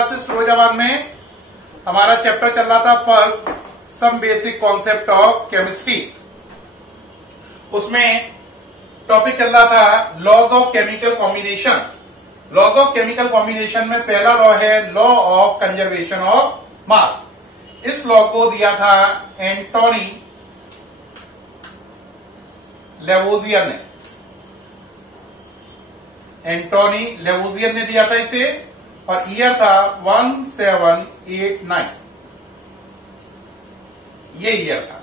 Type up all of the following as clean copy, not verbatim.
Classes Firozabad में हमारा chapter चल रहा था first some basic concept of chemistry. उसमें टॉपिक चल रहा था laws of chemical combination. Laws of chemical combination में पहला लॉ है law of conservation of mass. इस लॉ को दिया था एंटोनी लेवोजियर ने। एंटोनी लेवोजियर ने दिया था इसे और ईयर था 1789। ये ईयर था।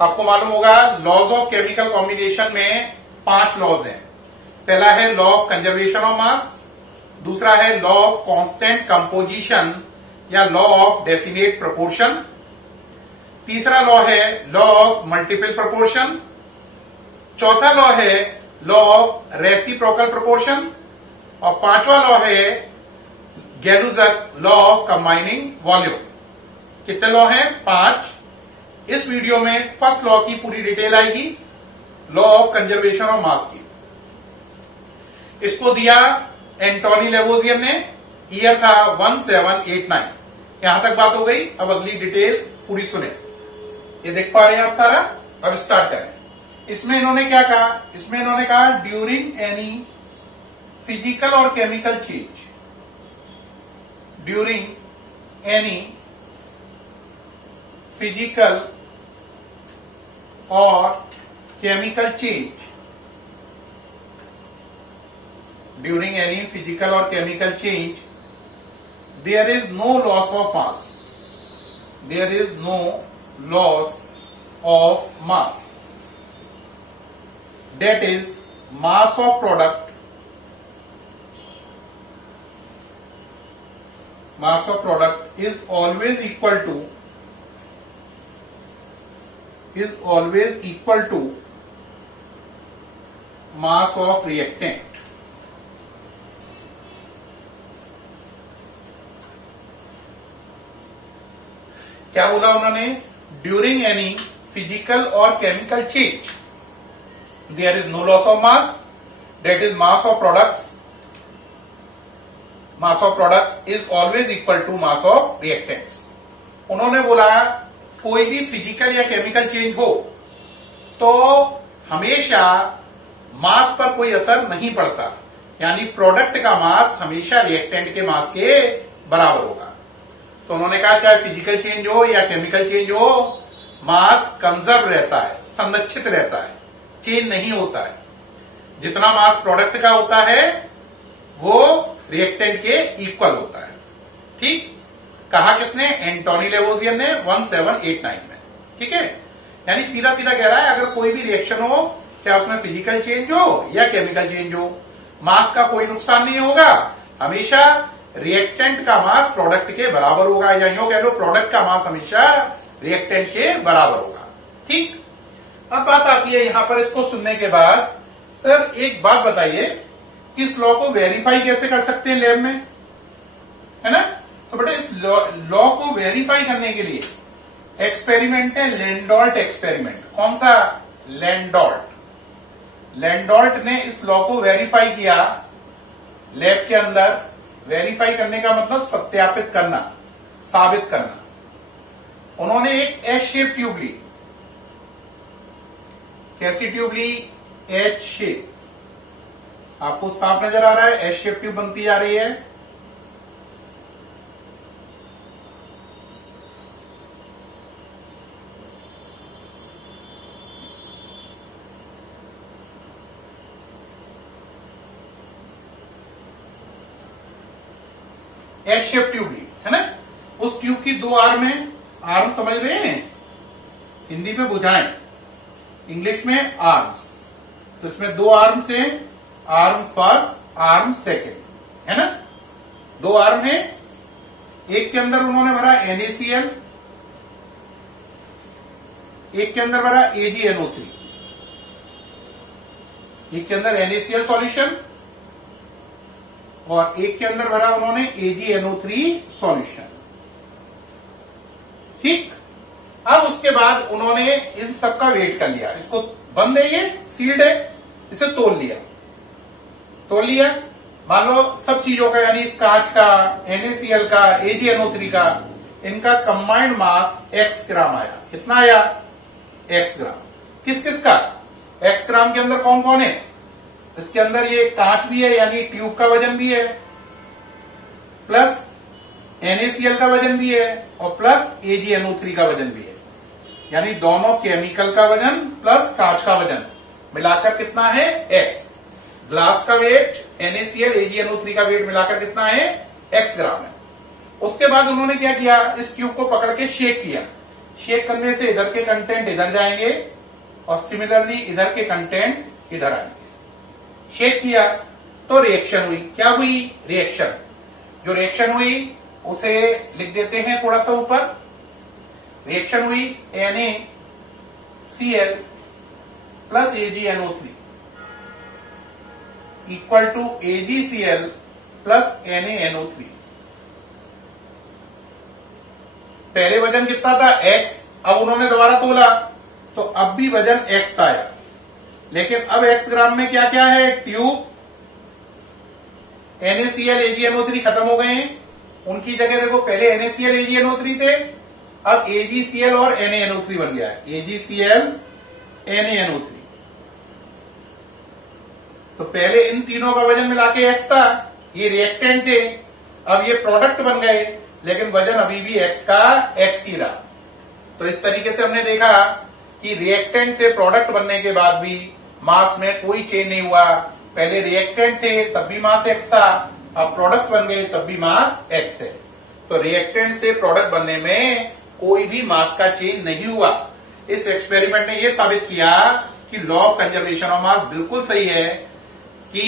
आपको मालूम होगा लॉज ऑफ केमिकल कॉम्बिनेशन में 5 लॉज हैं। पहला है लॉ ऑफ कंजर्वेशन ऑफ मास, दूसरा है लॉ ऑफ कांस्टेंट कंपोजिशन या लॉ ऑफ डेफिनेट प्रोपोर्शन, तीसरा लॉ है लॉ ऑफ मल्टीपल प्रोपोर्शन, चौथा लॉ है लॉ ऑफ रेसिप्रोकल प्रोपोर्शन और पांचवा लॉ है गैलुजक लॉ ऑफ कंबाइनिंग वॉल्यूम। कितने लॉ हैं? 5। इस वीडियो में फर्स्ट लॉ की पूरी डिटेल आएगी, लॉ ऑफ कंजर्वेशन ऑफ मास की। इसको दिया एंटोनी लेवोजियर ने, ईयर था 1789। यहां तक बात हो गई। अब अगली डिटेल पूरी सुने। ये देख पा रहे हैं आप सारा। अब स्टार्ट करें। इसमें इन्होंने क्या कहा? इसमें इन्होंने कहा ड्यूरिंग एनी फिजिकल और chemical change, during any physical और chemical change, during any physical और chemical change, there is no loss of mass, there is no loss of mass, that is mass of product is always equal to mass of reactant। क्या बोला उन्होंने? During any physical और chemical change there is no loss of mass, that is mass of products is always equal to mass of reactants। उन्होंने बोला कोई भी physical या chemical change हो तो हमेशा मास पर कोई असर नहीं पड़ता, यानी प्रोडक्ट का मास हमेशा रिएक्टेंट के मास के बराबर होगा। तो उन्होंने कहा चाहे फिजिकल चेंज हो या केमिकल चेंज हो, मास कंजर्व रहता है, संरक्षित रहता है, चेंज नहीं होता है। जितना मास प्रोडक्ट का होता है वो रिएक्टेंट के इक्वल होता है। ठीक कहा किसने? एंटोनी लेवोजियर ने 1789 में। ठीक है, यानी सीधा सीधा कह रहा है अगर कोई भी रिएक्शन हो, चाहे उसमें फिजिकल चेंज हो या केमिकल चेंज हो, मास का कोई नुकसान नहीं होगा, हमेशा रिएक्टेंट का मास प्रोडक्ट के बराबर होगा, या यूं कह लो प्रोडक्ट का मास हमेशा रिएक्टेंट के बराबर होगा। ठीक, अब बात आती है यहां पर इसको सुनने के बाद, सर एक बात बताइए कि इस लॉ को वेरीफाई कैसे कर सकते हैं लैब में, है ना? तो बेटा इस लॉ को वेरीफाई करने के लिए एक्सपेरिमेंट है लैंडोल्ट एक्सपेरिमेंट। कौन सा? लैंडोल्ट। लैंडोल्ट ने इस लॉ को वेरीफाई किया लैब के अंदर। वेरीफाई करने का मतलब सत्यापित करना, साबित करना। उन्होंने एक एस शेप ट्यूब ली। कैसी ट्यूब ली? H shape. आपको साफ नजर आ रहा है, एच शेप ट्यूब बनती जा रही है। एच शेप ट्यूब ली, है ना? उस ट्यूब की 2 आर्म है। आर्म समझ रहे हैं? हिंदी में बुझाएं, इंग्लिश में आर्म्स। तो इसमें 2 आर्म्स हैं, आर्म फर्स्ट, आर्म सेकेंड, है ना? 2 आर्म है। एक के अंदर उन्होंने भरा NaCl, एक के अंदर भरा AgNO3, एक के अंदर NaCl सॉल्यूशन और एक के अंदर भरा उन्होंने AgNO3 सॉल्यूशन। ठीक, अब उसके बाद उन्होंने इन सब का वेट कर लिया। इसको बंद है, ये सील्ड है, इसे तोल लिया। मान लो सब चीजों का यानी इस कांच का, NaCl का, AgNO3 का, इनका कंबाइंड मास x ग्राम आया। कितना आया? x ग्राम। किस किस का? x ग्राम के अंदर कौन कौन है? इसके अंदर ये कांच भी है यानी ट्यूब का वजन भी है, प्लस NaCl का वजन भी है और प्लस AgNO3 का वजन भी है, यानी दोनों केमिकल का वजन प्लस कांच का वजन मिलाकर कितना है? x। ग्लास का वेट, NaCl, AgNO3 का वेट मिलाकर कितना है? x ग्राम है। उसके बाद उन्होंने क्या किया? इस ट्यूब को पकड़ के शेक किया। शेक करने से इधर के कंटेंट इधर जाएंगे और सिमिलरली इधर के कंटेंट इधर आएंगे। शेक किया तो रिएक्शन हुई। क्या हुई? रिएक्शन। जो रिएक्शन हुई उसे लिख देते हैं थोड़ा सा ऊपर। रिएक्शन हुई NaCl plus AgNO3 equal to AgCl plus NaNO3। पहले वजन कितना था? x। अब उन्होंने दोबारा तोला तो अब भी वजन x आया, लेकिन अब x ग्राम में क्या क्या है? ट्यूब, NaCl, AgNO3 खत्म हो गए हैं। उनकी जगह देखो पहले NaCl, AgNO3 थे, अब AgCl और NaNO3 बन गया है। AgCl, NaNO3। तो पहले इन तीनों का वजन मिला के x था, ये रिएक्टेंट थे, अब ये प्रोडक्ट बन गए, लेकिन वजन अभी भी x का x ही रहा। तो इस तरीके से हमने देखा कि रिएक्टेंट से प्रोडक्ट बनने के बाद भी मास में कोई चेंज नहीं हुआ। पहले रिएक्टेंट थे तब भी मास x था, अब प्रोडक्ट्स बन गए तब भी मास x है। तो रिएक्टेंट से प्रोडक्ट बनने में कोई भी मास का चेंज नहीं हुआ। इस एक्सपेरिमेंट ने यह साबित किया कि लॉ ऑफ कंजर्वेशन ऑफ मास बिल्कुल सही है कि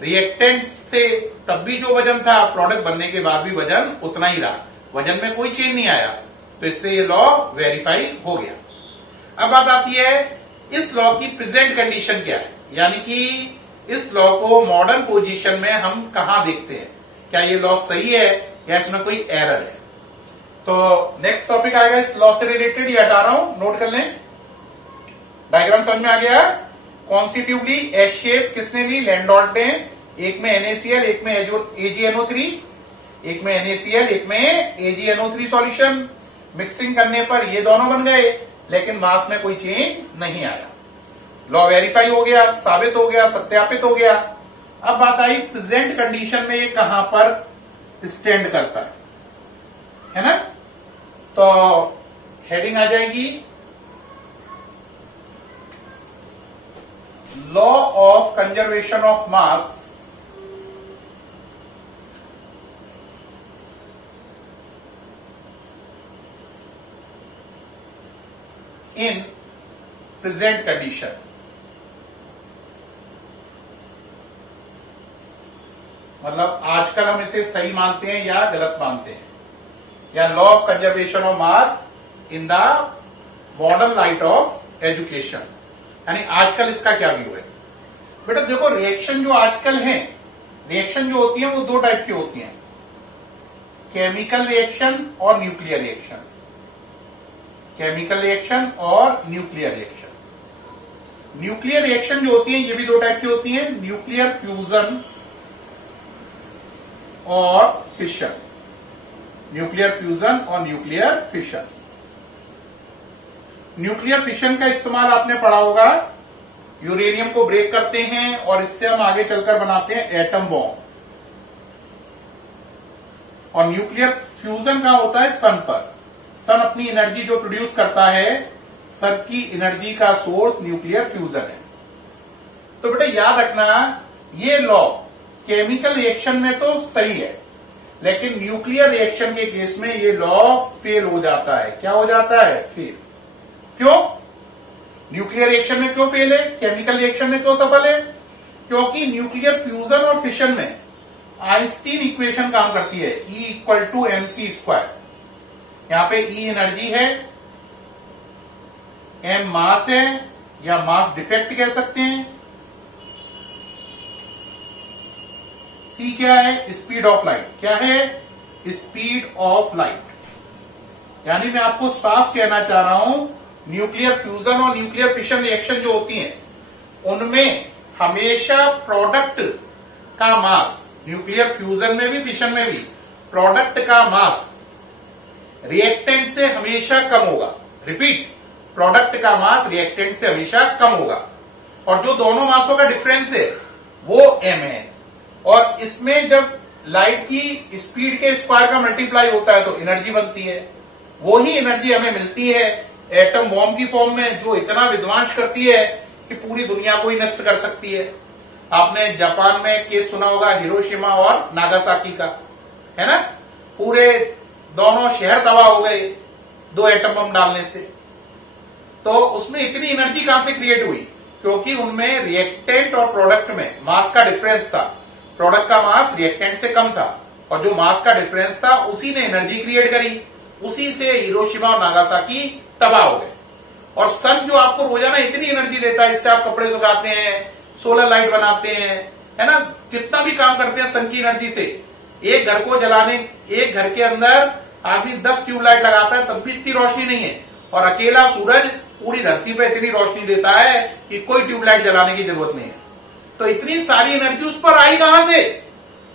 रिएक्टेंट से तब भी जो वजन था प्रोडक्ट बनने के बाद भी वजन उतना ही रहा, वजन में कोई चेंज नहीं आया। तो इससे ये लॉ वेरीफाई हो गया। अब बात आती है इस लॉ की प्रेजेंट कंडीशन क्या है, यानी कि इस लॉ को मॉडर्न पोजीशन में हम कहां देखते हैं, क्या ये लॉ सही है या इसमें कोई एरर है। तो नेक्स्ट टॉपिक आएगा इस लॉ से रिलेटेड, ये हटा रहा हूं, नोट कर लें। डायग्राम समझ में आ गया? कॉन्स्टिट्यूटली एस शेप किसने ली? लैंडोल्ट ने। एक में NaCl, एक में AgNO3, एक में NaCl, एक में AgNO3 सॉल्यूशन। मिक्सिंग करने पर ये दोनों बन गए, लेकिन मास में कोई चेंज नहीं आया। लॉ वेरीफाई हो गया, साबित हो गया, सत्यापित हो गया। अब बात आई प्रेजेंट कंडीशन में ये कहां पर स्टैंड करता है ना? तो हेडिंग आ जाएगी law of conservation of mass in present condition. मतलब आजकल हम इसे सही मानते हैं या गलत मानते हैं, या law of conservation of mass in the modern light of education, यानी आजकल इसका क्या व्यू है। बेटा देखो, रिएक्शन जो आजकल है, रिएक्शन जो होती है वो दो टाइप की होती हैं, केमिकल रिएक्शन और न्यूक्लियर रिएक्शन। केमिकल रिएक्शन और न्यूक्लियर रिएक्शन। न्यूक्लियर रिएक्शन जो होती है ये भी दो टाइप की होती है, न्यूक्लियर फ्यूजन और फिशन। न्यूक्लियर फ्यूजन और न्यूक्लियर फिशन। न्यूक्लियर फिशन का इस्तेमाल आपने पढ़ा होगा, यूरेनियम को ब्रेक करते हैं और इससे हम आगे चलकर बनाते हैं एटम बॉम्ब। और न्यूक्लियर फ्यूजन का होता है सन पर। सन अपनी एनर्जी जो प्रोड्यूस करता है, सन की एनर्जी का सोर्स न्यूक्लियर फ्यूजन है। तो बेटा याद रखना, ये लॉ केमिकल रिएक्शन में तो सही है, लेकिन न्यूक्लियर रिएक्शन के केस में ये लॉ फेल हो जाता है। क्या हो जाता है? फेल। क्यों? न्यूक्लियर रिएक्शन में क्यों फेल है, केमिकल रिएक्शन में क्यों सफल है? क्योंकि न्यूक्लियर फ्यूजन और फिशन में आइंस्टीन इक्वेशन काम करती है, E इक्वल टू mc²। यहां पे E एनर्जी है, m मास है या मास डिफेक्ट कह सकते हैं, C क्या है? Speed of light. क्या है? Speed of light. यानी मैं आपको साफ कहना चाह रहा हूं, न्यूक्लियर फ्यूजन और न्यूक्लियर फिशन रिएक्शन जो होती हैं उनमें हमेशा प्रोडक्ट का मास न्यूक्लियर फ्यूजन में भी, फिशन में भी प्रोडक्ट का मास रिएक्टेंट से हमेशा कम होगा। रिपीट, प्रोडक्ट का मास रिएक्टेंट से हमेशा कम होगा। और जो दोनों मासों का डिफरेंस है वो m है। और इसमें जब लाइट की स्पीड के स्क्वायर का मल्टीप्लाई होता है तो एनर्जी बनती है। वो ही एनर्जी हमें मिलती है एटम बॉम्ब की फॉर्म में, जो इतना विध्वंस करती है कि पूरी दुनिया को ही नष्ट कर सकती है। आपने जापान में केस सुना होगा हिरोशिमा और नागासाकी का, है ना? पूरे दोनों शहर तबाह हो गए 2 एटम बम डालने से। तो उसमें इतनी एनर्जी कहां से क्रिएट हुई? क्योंकि उनमें रिएक्टेंट और प्रोडक्ट में मास का डिफरेंस था। प्रोडक्ट का मास रिएक्टेंट से कम था और जो मास का डिफरेंस था उसी ने एनर्जी क्रिएट करी। उसी से हिरोशिमा और नागासाकी तबाह हो गए। और सन जो आपको रोजाना इतनी एनर्जी देता है, इससे आप कपड़े सुखाते हैं, सोलर लाइट बनाते हैं, है ना, जितना भी काम करते हैं सन की एनर्जी से। एक घर को जलाने, एक घर के अंदर आदमी 10 ट्यूबलाइट लगाता है तब भी इतनी रोशनी नहीं है, और अकेला सूरज पूरी धरती पे इतनी रोशनी देता है कि कोई ट्यूबलाइट जलाने की जरूरत नहीं है। तो इतनी सारी एनर्जी उस पर आई कहां से?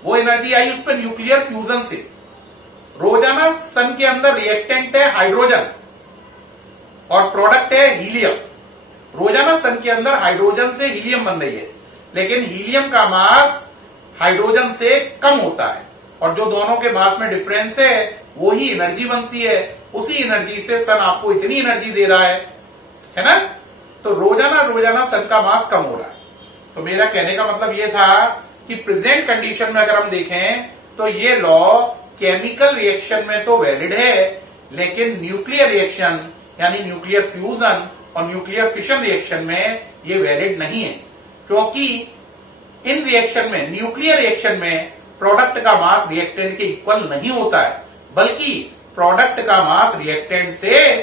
वो एनर्जी आई उस पर न्यूक्लियर फ्यूजन से। रोजाना सन के अंदर रिएक्टेंट है हाइड्रोजन और प्रोडक्ट है हीलियम। रोजाना सन के अंदर हाइड्रोजन से हीलियम बन रही है, लेकिन हीलियम का मास हाइड्रोजन से कम होता है और जो दोनों के मास में डिफरेंस है वो ही एनर्जी बनती है। उसी एनर्जी से सन आपको इतनी एनर्जी दे रहा है ना? तो रोजाना रोजाना सन का मास कम हो रहा है। तो मेरा कहने का मतलब ये था कि प्रेजेंट कंडीशन में अगर हम देखें तो ये लॉ केमिकल रिएक्शन में तो वैलिड है, लेकिन न्यूक्लियर रिएक्शन यानी न्यूक्लियर फ्यूजन और न्यूक्लियर फिशन रिएक्शन में ये वैलिड नहीं है। क्योंकि इन रिएक्शन में, न्यूक्लियर रिएक्शन में प्रोडक्ट का मास रिएक्टेंट के इक्वल नहीं होता है, बल्कि प्रोडक्ट का मास रिएक्टेंट से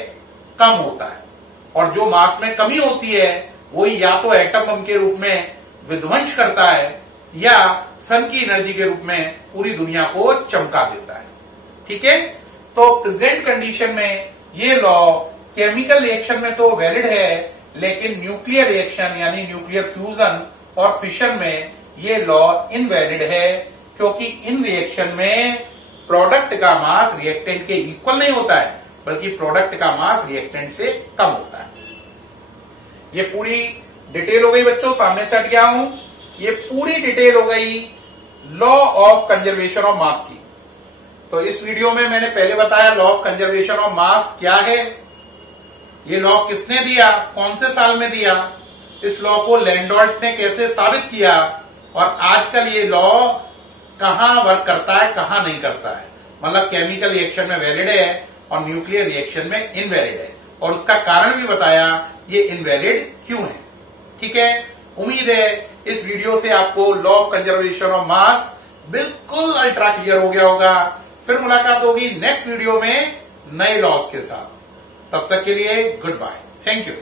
कम होता है। और जो मास में कमी होती है वही या तो एटम बम के रूप में विध्वंस करता है या सन की एनर्जी के रूप में पूरी दुनिया को चमका देता है। ठीक है? तो प्रेजेंट कंडीशन में ये लॉ केमिकल रिएक्शन में तो वैलिड है, लेकिन न्यूक्लियर रिएक्शन यानी न्यूक्लियर फ्यूजन और फिशन में ये लॉ इनवैलिड है, क्योंकि इन रिएक्शन में प्रोडक्ट का मास रिएक्टेंट के इक्वल नहीं होता है, बल्कि प्रोडक्ट का मास रिएक्टेंट से कम होता है। ये पूरी डिटेल हो गई बच्चों, सामने से हट गया हूं। ये पूरी डिटेल हो गई लॉ ऑफ कंजर्वेशन ऑफ मास की। तो इस वीडियो में मैंने पहले बताया लॉ ऑफ कंजर्वेशन ऑफ मास क्या है, ये लॉ किसने दिया, कौन से साल में दिया, इस लॉ को लैंडोल्ट ने कैसे साबित किया, और आजकल ये लॉ कहां वर्क करता है, कहां नहीं करता है। मतलब केमिकल रिएक्शन में वैलिड है और न्यूक्लियर रिएक्शन में इनवैलिड है, और उसका कारण भी बताया ये इनवैलिड क्यों है। ठीक है? उम्मीद है इस वीडियो से आपको लॉ ऑफ कंजर्वेशन ऑफ मास बिल्कुल अल्ट्रा क्लियर हो गया होगा। फिर मुलाकात होगी नेक्स्ट वीडियो में नए लॉज के साथ। तब तक के लिए गुड बाय, थैंक यू।